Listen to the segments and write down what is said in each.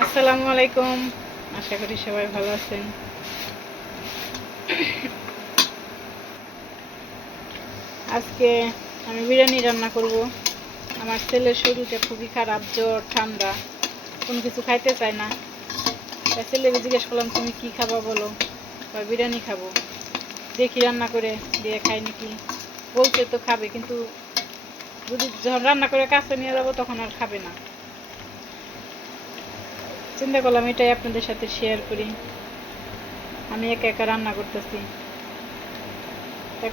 আসসালামু আলাইকুম। আশা করি সবাই ভালো আছেন। আজকে আমি বিরিয়ানি রান্না করব। আমার ছেলের শরীরটা খুবই খারাপ, জ্বর, ঠান্ডা। কোনো কিছু খাইতে চায় না। তাই ছেলেকে জিজ্ঞেস করলাম, তুমি কি খাবা বলো? বা বিরিয়ানি খাব। দেখি রান্না করে দিয়ে খাই নাকি। বলছে তো খাবে, কিন্তু যদি যখন রান্না করে কাছে নিয়ে যাব, তখন আর খাবে না। চিন্তা করলাম এটাই আপনাদের সাথে শেয়ার করি। আমি একা একা রান্না করতেছি।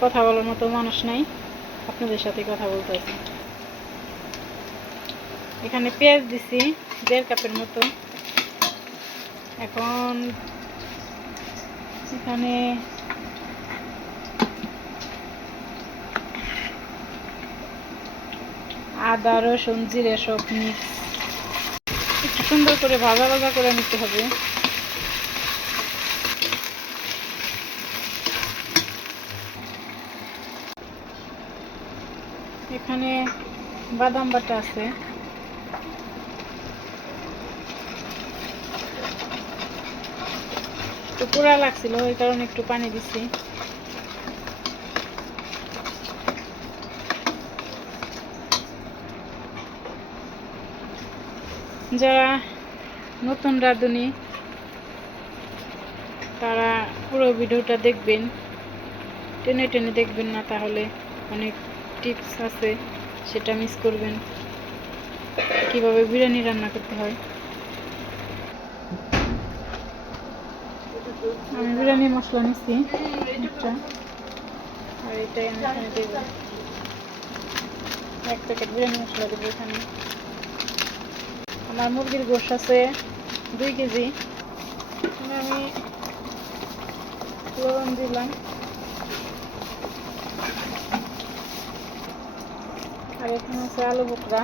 কথা বলার মতো মানুষ নাই, আপনাদের সাথে কথা বলতেছি। এখানে পেঁয়াজ দিছি, দেড় কাপের মতো। এখন এখানে আদা, রসুন, জিরে সব মিক্স সুন্দর করে ভাজা ভাজা করে নিতে হবে। এখানে বাদাম বাটা আছে। একটু পোড়া লাগছিল, ওই কারণে একটু পানি দিছি। যারা নতুন রাঁধুনি, তারা পুরো ভিডিওটা দেখবেন। টেনে টেনে দেখবেন না, তাহলে অনেক টিপস আছে, সেটা মিস করবেন। কীভাবে বিরিয়ানি রান্না করতে হয়। আমি বিরিয়ানি মশলা নিচ্ছি আর এটাই আমি এখানে এক প্যাকেট বিরিয়ানি মশলা দেবো এখানে। আমার মুরগির গোশ আছে, দুই কেজি। আমি লবণ দিলাম। আর এখানে আছে আলু বোকরা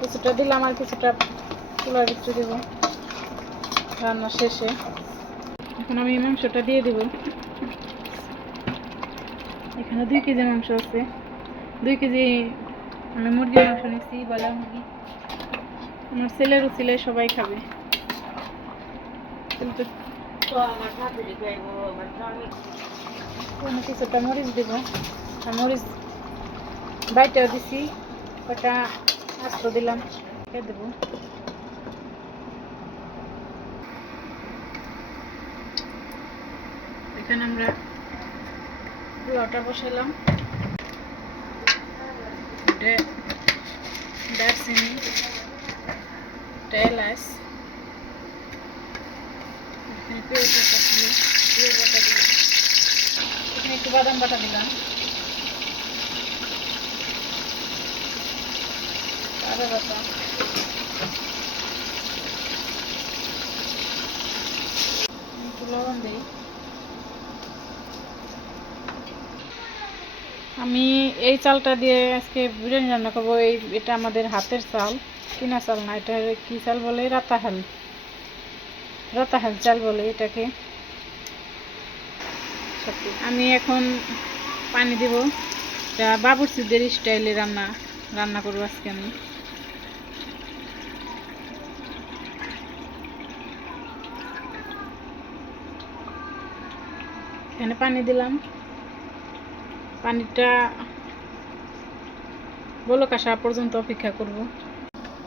কিছুটা দিলাম আর কিছুটা চুলার ভিতরে দেব। রান্না শেষে। এখন আমি মাংসটা দিয়ে দেব। এখানে দুই কেজি মাংস আছে। দুই কেজি আমি মুরগির মাংস নিচ্ছি বলা মুরগি। আমার ছেলের উচিলে সবাই খাবে। কিন্তু কোনো কিছুটা মরিচ দেব। আর মরিচ বাইটাও দিছি কটা আস্ত দিলাম দেবো। এখানে আমরা পোলাওটা বসালাম দারচিনি। একটা এলাচ একটু বাদাম বাটা দিলাম একটু লবণ দিই আমি এই চালটা দিয়ে আজকে বিরিয়ানি রান্না করব। এই এটা আমাদের হাতের চাল। কিনা চাল না, এটা কি চাল বলে? রাতাহাল। রাতাহাল চাল বলে এটাকে। আমি এখন পানি দিব। এটা বাবুর্চিদের স্টাইলে রান্না রান্না করব আজকে আমি। এখানে পানি দিলাম। পানিটা বলক আসা পর্যন্ত অপেক্ষা করব।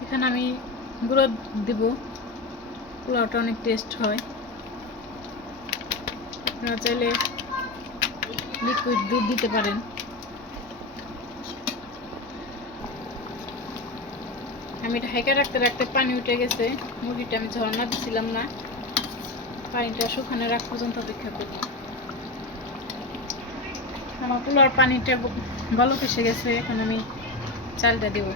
এখানে আমি গুঁড়ো দিব। পোলাওটা অনেক টেস্ট হয়। আপনারা চাইলে লিকুইড দুধ দিতে পারেন। আমি এটা হাইকা রাখতে রাখতে পানি উঠে গেছে। মুরগিটা আমি ঝর্ণা দিছিলাম না। পানিটা শুকানো রাখ পর্যন্ত অপেক্ষা করব আমার পোলার পানিটা ভালো এসে গেছে। এখন আমি চালটা দেব।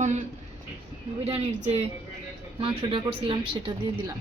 এখন বিরিয়ানির যে মাংসটা করছিলাম সেটা দিয়ে দিলাম।